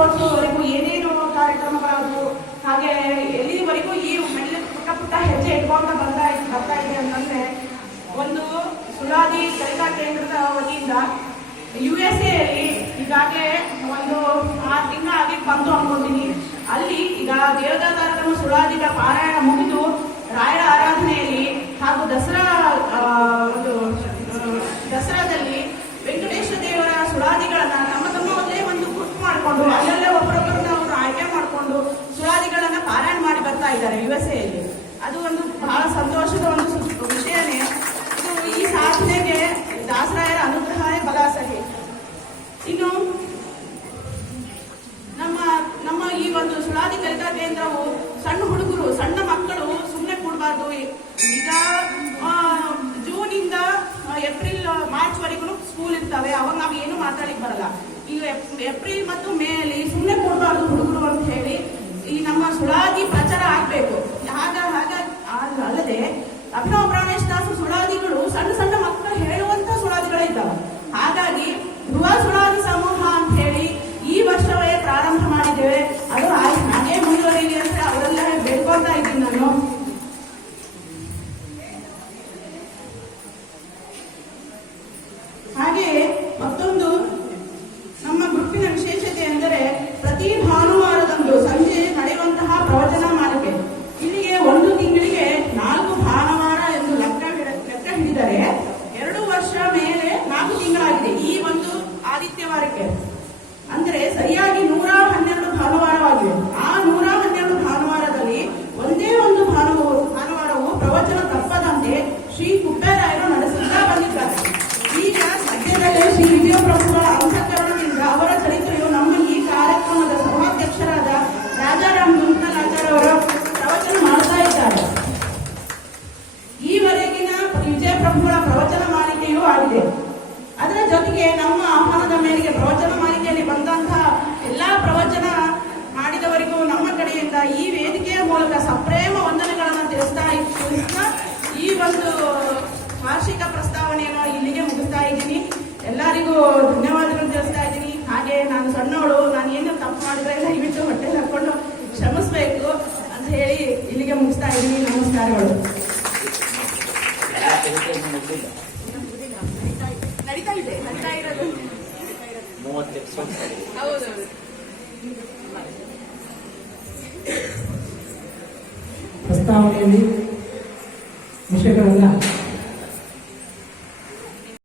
ಮಹೋತ್ಸವವರೆಗೂ ಏನೇನು ಕಾರ್ಯಕ್ರಮಗಳಾದವು, ಹಾಗೆ ಎಲ್ಲಿವರೆಗೂ ಈ ಮೆಲ್ಲ ಪುಟ್ಟ ಪುಟ್ಟ ಹೆಜ್ಜೆ ಇಟ್ಕೊಂತ ಬರ್ತಾ ಇದೆ ಅಂತಂದ್ರೆ, ಒಂದು ಸುಳಾದಿ ಕಲಿಕಾ ಕೇಂದ್ರದ ವತಿಯಿಂದ USA ಅಲ್ಲಿ ಈಗಾಗಲೇ ಒಂದು 6 ತಿಂಗಳ ಆಗಿ ಬಂತು ಅನ್ಕೊತೀನಿ. ಅಲ್ಲಿ ಈಗ ದೇವದಾತಾರಕಮ ಸುಳಾದಿಗಳ ಪಾರಾಯಣ ಮುಗಿದು ರಾಯರ ಆರಾಧನೆಯಲ್ಲಿ ಹಾಗೂ ದಸರಾದಲ್ಲಿ ವೆಂಕಟೇಶ್ವರ ದೇವರ ಸುಳಾದಿಗಳನ್ನ ತಮ್ಮಲ್ಲೇ ಒಂದು ಗುರುತು ಮಾಡಿಕೊಂಡು ಅಲ್ಲಲ್ಲೇ ಒಬ್ಬರೊಬ್ಬರನ್ನ ಅವರು ಆಯ್ಕೆ ಮಾಡಿಕೊಂಡು ಸುಳಾದಿಗಳನ್ನ ಪಾರಾಯಣ ಮಾಡಿ ಬರ್ತಾ ಇದ್ದಾರೆ USA ಅಲ್ಲಿ. ಅದು ಒಂದು ಬಹಳ ಸಂತೋಷದ ಒಂದು ವಿಷಯನೇ. ಈ ಸಾಧನೆಗೆ ದಾಸರಾಯರ ಅನುಗ್ರಹವೇ ಬಲ ಸರಿ. ಇನ್ನು ನಮ್ಮ ಈ ಒಂದು ಸುಳಾದಿ ಕಲಿಕಾ ಕೇಂದ್ರವು ಸಣ್ಣ ಹುಡುಗರು, ಸಣ್ಣ ಮಕ್ಕಳು ಸುಮ್ಮನೆ ಕೂಡಬಾರ್ದು. ಈಗ ಜೂನಿಂದ ಏಪ್ರಿಲ್ ಮಾರ್ಚ್ ವರೆಗೂ ಸ್ಕೂಲ್ ಇರ್ತವೆ, ಅವಾಗ ನಾವು ಏನು ಮಾತಾಡ್ಲಿಕ್ಕೆ ಬರಲ್ಲ. ಈಗ ಏಪ್ರಿಲ್ ಮತ್ತು ಮೇ ಅಲ್ಲಿ ಸುಮ್ಮನೆ ಕೂಡಬಾರ್ದು ಹುಡುಗರು ಅಂತ ಹೇಳಿ ಈ ನಮ್ಮ ಸುಳಾದಿ ಪ್ರಚಾರ ಆಗ್ಬೇಕು. ಅಲ್ಲದೆ ಅಭಿನವ ಪ್ರಾಣೇಶ್ ದಾಸ ಸುಳಾದಿಗಳು ಸಣ್ಣ ಸಣ್ಣ ಮಕ್ಕಳು ಹೇಳುವಂತ ಸುಳಾದಿಗಳಿದ್ದಾವೆ. ಹಾಗಾಗಿ ಧ್ರುವ ಸುಳಾದಿ ಸಮೂಹ ಅಂತ ಹೇಳಿ ಈ ವರ್ಷವೇ ಪ್ರಾರಂಭ ಮಾಡಿದ್ದೇವೆ. ಅದು ಹಾಗೆ ಮುಂದುವರಿಯಲಿ ಅಂತ ಅವರೆಲ್ಲ ಬೇಡ್ಕೊಳ್ತಾ ಇದ್ದೀನಿ ನಾನು. ಹಾಗೆಯೇ ಮತ್ತೊಂದು ನಮ್ಮ ಗ್ರೂಪಿನ ವಿಶೇಷತೆ ಎಂದರೆ ಪ್ರತಿ ಭಾನುವಾರದಂದು ಸಂಜೆ ನಡೆಯುವಂತಹ ಪ್ರವಚನ ಮಾಲಿಕೆ. ಇಲ್ಲಿಗೆ ಒಂದು ತಿಂಗಳಿಗೆ 4 ಭಾನುವಾರ ಎಂದು ಲೆಕ್ಕ ಹಿಡಿದರೆ 2 ವರ್ಷ ಮೇಲೆ 4 ತಿಂಗಳಾಗಿದೆ ಈ ಒಂದು ಆದಿತ್ಯವಾರಕ್ಕೆ. ಅಂದರೆ ಸರಿಯಾಗಿ 112 ಭಾನುವಾರವಾಗಿವೆ. ಆ 112 ಭಾನುವಾರದಲ್ಲಿ ಒಂದೇ ಒಂದು ಭಾನುವಾರವು ಪ್ರವಚನ ತಪ್ಪದಂತೆ ಶ್ರೀ ಕುಪ್ಪೇರಾಯರು ನಡೆಸುತ್ತಾ ಬಂದಿದ್ದಾರೆ. ಈಗ ಸದ್ಯದಲ್ಲೇ ಶ್ರೀ ವಿಜಯಪ್ರಭುಗಳ ಅಂಶಕರಣದಿಂದ ಅವರ ಚರಿತ್ರೆಯು ನಮ್ಮ ಈ ಕಾರ್ಯಕ್ರಮದ ಸಭಾಧ್ಯಕ್ಷರಾದ ರಾಜಾರಾಮ್ ಗುಂತಲಾಚಾರ್ಯವರ ಪ್ರವಚನ ಮಾಡ್ತಾ ಇದ್ದಾರೆ. ಈವರೆಗಿನ ವಿಜಯಪ್ರಭುಗಳ ಪ್ರವಚನ ಮಾಲಿಕೆಯೂ ಆಗಿದೆ. ಅದರ ಜೊತೆಗೆ ನಮ್ಮ ಆಹ್ವಾನದ ಮೇರೆಗೆ ಪ್ರವಚನ ಮಾಲಿಕೆಯಲ್ಲಿ ಬಂದಂತಹ ಎಲ್ಲಾ ಪ್ರವಚನ ಮಾಡಿದವರಿಗೂ ನಮ್ಮ ಕಡೆಯಿಂದ ಈ ವೇದಿಕೆಯ ಮೂಲಕ ಸಪ್ರೇಮ ವಂದನೆಗಳನ್ನು ತಿಳಿಸ್ತಾ ಈ ಒಂದು ವಾರ್ಷಿಕ ಪ್ರಸ್ತಾವನೆಯನ್ನು ಇಲ್ಲಿಗೆ ಮುಗಿಸ್ತಾ ಇದ್ದೀನಿ. ಎಲ್ಲರಿಗೂ ಧನ್ಯವಾದಗಳು ತಿಳಿಸ್ತಾ ಇದ್ದೀನಿ. ಹಾಗೆ ನಾನು ಸಣ್ಣವಳು, ನಾನು ಏನು ತಪ್ಪು ಮಾಡಿದ್ರೆ ದಯವಿಟ್ಟು ಹೊಟ್ಟೆ ಹಾಕೊಂಡು ಕ್ಷಮಿಸಬೇಕು ಅಂತ ಹೇಳಿ ಇಲ್ಲಿಗೆ ಮುಗಿಸ್ತಾ ಇದ್ದೀನಿ. ನಮಸ್ಕಾರಗಳು. ನಡೀತಾ ಇರೋದು ಹೌದೌದು. ಪ್ರಸ್ತಾವನೆಯಲ್ಲಿ ವಿಷಯಗಳೆಲ್ಲ